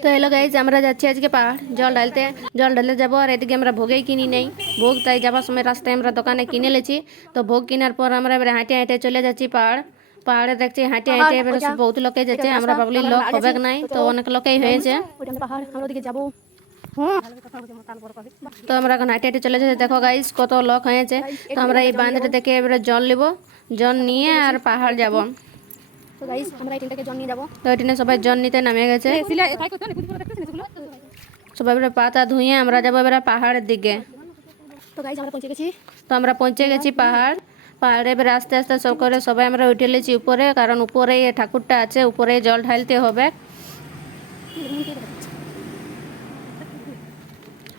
তো hello guys, আমরা যাচ্ছি আজকে পাহাড় জল ঢালতে যাবো। আর এদিকে আমরা ভোগেই কিনি নেই ভোগ, তাই যাবার সময় রাস্তায় আমরা দোকানে কিনে লেছি। তো ভোগ কেনার পর আমরা এবারে হাঁটে হাঁটে চলে যাচ্ছি পাহাড়ে দেখছি হাঁটে হাঁটে এবারে বহুত লোকে যাচ্ছে। আমরা ভাবলি লোক হবে নাই, তো অনেক লোকেই হয়েছে। তো আমরা এখন হাঁটে হাঁটে চলে যাচ্ছি। দেখো গাইজ কত লোক হয়েছে। তো আমরা এই বাঁধটা দেখে এবারে জল নিব, জল নিয়ে আর পাহাড় যাব। তো গাইস আমরা এই ট্রেনটাকে জন নিয়ে যাব। তো এখানে সবাই জল নিতে নামে গেছে। সবাই এবারে পাতা ধুয়ে আমরা যাবো এবারে পাহাড়ের দিকে। তো গাইস আমরা পৌঁছে গেছি। তো আমরা পৌঁছে গেছি পাহাড়ে এবারে আস্তে আস্তে সব করে সবাই আমরা উঠে লেছি উপরে, কারণ উপরেই ঠাকুরটা আছে, উপরে জল ঢালতে হবে।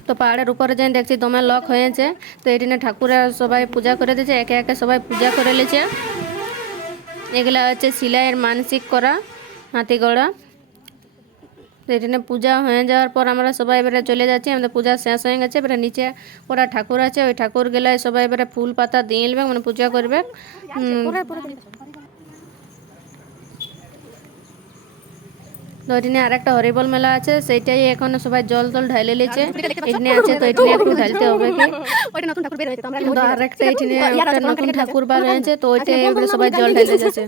তো পাহাড়ের উপরে যাই দেখছি দমে লোক হয়েছে। তো এখানে ঠাকুরের সবাই পূজা করে দিয়েছে, একে একে সবাই পূজা করে নিয়েছে। এগুলা হচ্ছে সিলাইয়ের মানসিক করা হাতি গড়া। তো এখানে পূজা হয়ে যাওয়ার পর আমরা সবাই এবারে চলে যাচ্ছি। আমাদের পূজা শেষ হয়ে গেছে। এবারে নিচে ওরা ঠাকুর আছে, ওই ঠাকুর গেলায় সবাই এবারে ফুল পাতা দিয়ে নেবে, মানে পূজা করবে। তো এখানে আর একটা হরিবল মেলা আছে, সেইটাই এখন সবাই জল ঢাইলে নিচ্ছে। এখানে আছে, তো এখানে একটু ঢালতে হবে কি। ওইটা নতুন ঠাকুর বের হয়েছে, তো আমরা কিন্তু আর একটা এখানে একটা নতুন ঠাকুর বার হয়েছে, তো ওইটাই এবারে সবাই জল ঢাইলে যাচ্ছে।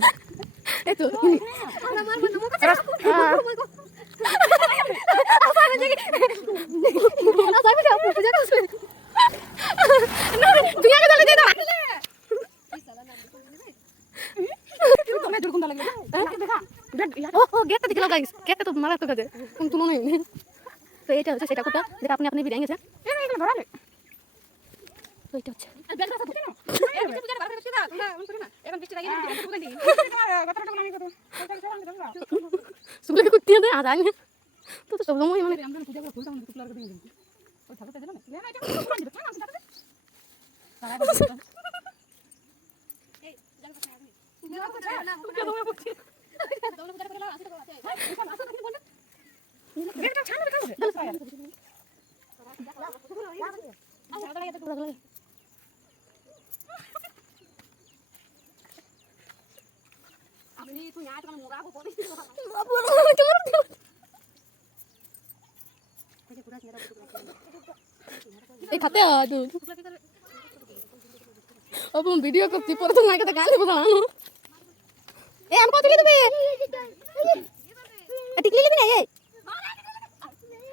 এই তো গেটটা দেখে গাইস, গেটটা তো মারাত্মক আছে, কোন তুলো নেই। তো এটা হচ্ছে সেটা কোটা যেটা আপনি আপনি বিরিয়ানি গেছে। তো এটা হচ্ছে সুলে কুত্তি দে আর আই তো তো সব সময় মানে আমরা পূজা করে ফুলটা আমরা টুকলা করে দিই। ওই ঠাকুরটা দিল না না এটা পুরো পুরো দিবে না সেটা এই জায়গা কোথায় আছে না কোথায় না পূজা দমে পড়ছি দমে পূজা করে আসে তো আছে এই আসো দেখি বল এটা ছানা দেখাবো আপনি তুই আজ মানে মোগা কো বলি বাবু কেমন এই খাতে আদু अब हम वीडियो करती पर तो मैं कहता गाने बता ए हमको तो ले दे ए टिकली ले भी नहीं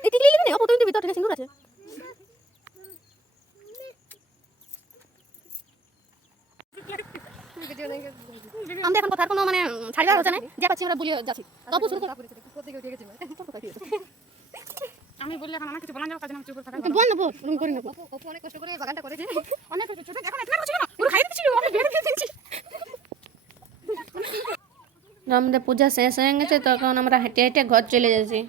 ए टिकली ले भी नहीं अब तो ভিতর থেকে সিঙ্গুর আছে আমরা এখন কথার কোনো মানে ছাড়িবার হচ্ছে না, যা পাচ্ছি আমরা বলিয়ে যাচ্ছি। তবু শুরু করতে উঠে গেছে আমি বললে এখন আমার কিছু বলা যাবে, কাজে আমি চুপ করে থাকি। বল না বল, রুম করে নেব। ওপো অনেক কষ্ট করে বাগানটা করেছে, অনেক কষ্ট ছোট এখন একলা করছি না, পুরো খাই দিচ্ছি, আমি বের করে দিচ্ছি। আমাদের পূজা শেষ হয়ে গেছে, তখন আমরা হেঁটে হেঁটে ঘর চলে যাচ্ছি।